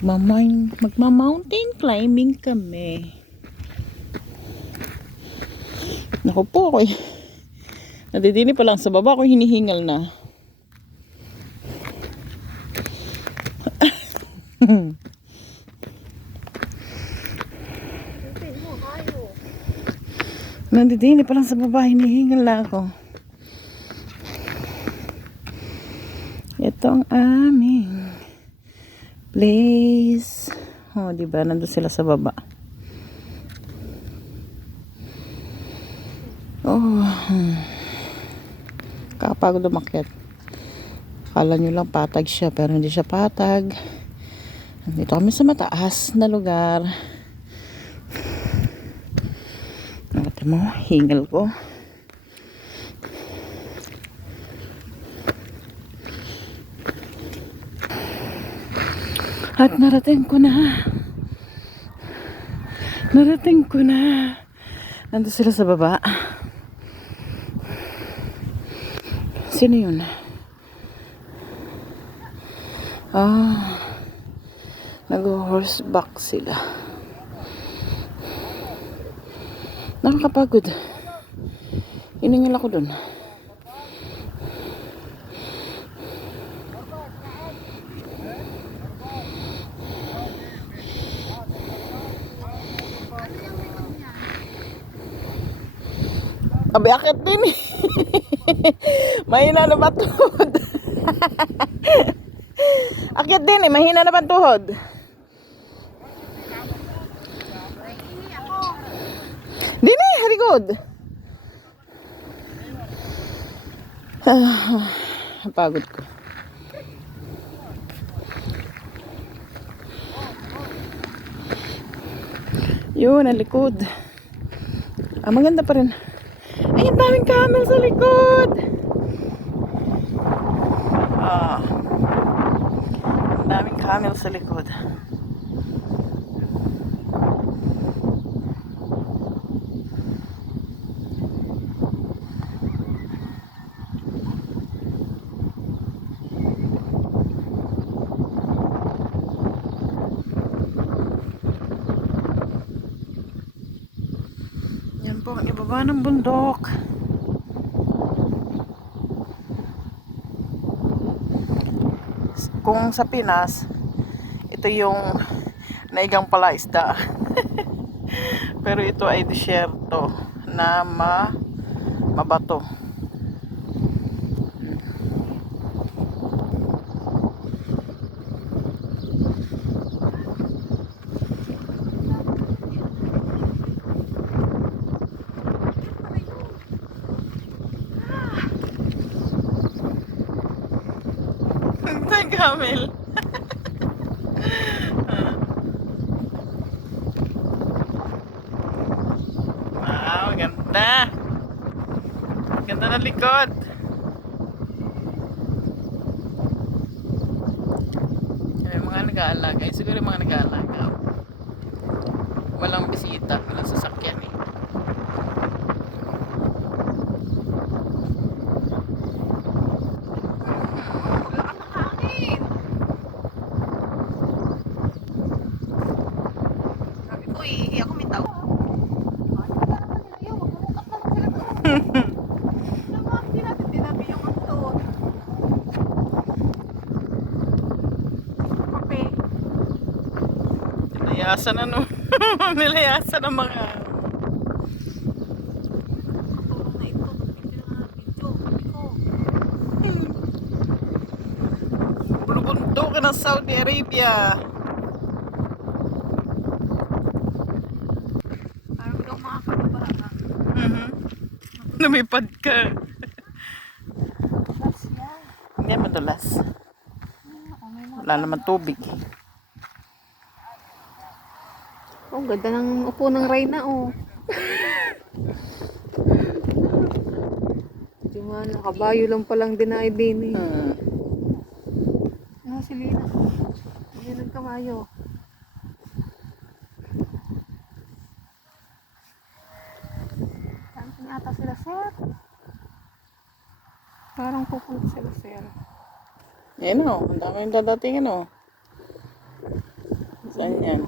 Magma-mountain climbing kami. Naku po, ako nadidini pa lang sa baba ko, hinihingal na. Nadidini pa lang sa baba, hinihingal na ako. Ito ang aming place. Oh, diba? Nandun sila sa baba. Oh. Kapagod umakyat. Akala nyo lang patag siya, pero hindi siya patag. Nandito kami sa mataas na lugar. Nakita mo, hingal ko. At narating ko na. Nandito sila sa baba. Sino yun? Nag-horseback sila. Nakakapagod. Hiningal ako dun. Abi, akit din eh. Mahina na ba tuhod? Akit din eh, mahina na ba tuhod? Dini, harigod. Pagod ko. Yun, ang likod. Maganda pa rin. Ay, ang daming camel sa likod. Ang daming camel sa likod. Yan po, ang ibaba ng bundok. Kung sa Pinas, ito yung naigang palaisda. Pero ito ay disyerto na mabato. Camel. Wow, ganda. Ganda ng likod. May mga nag-aalaga. Siguro yung mga nag-aalaga. Walang bisita. Walang sasakyan eh. Nilayasan ano? Nilayasan ang mga bulubunto ka ng Saudi Arabia. Parang daw makakababa ka. Lumipad ka. Madulas yan. Hindi madulas. May mga Wala naman tubig. oh, ganda ng upo ng Reyna oh. Diba, nakabayo lang palang dinaay din eh. Si Lina. Hindi nagkamayo. Saan ata sila, sir? Parang pupunta sila, sir. Yan o, ang dami yung dadating ano. Saan yan?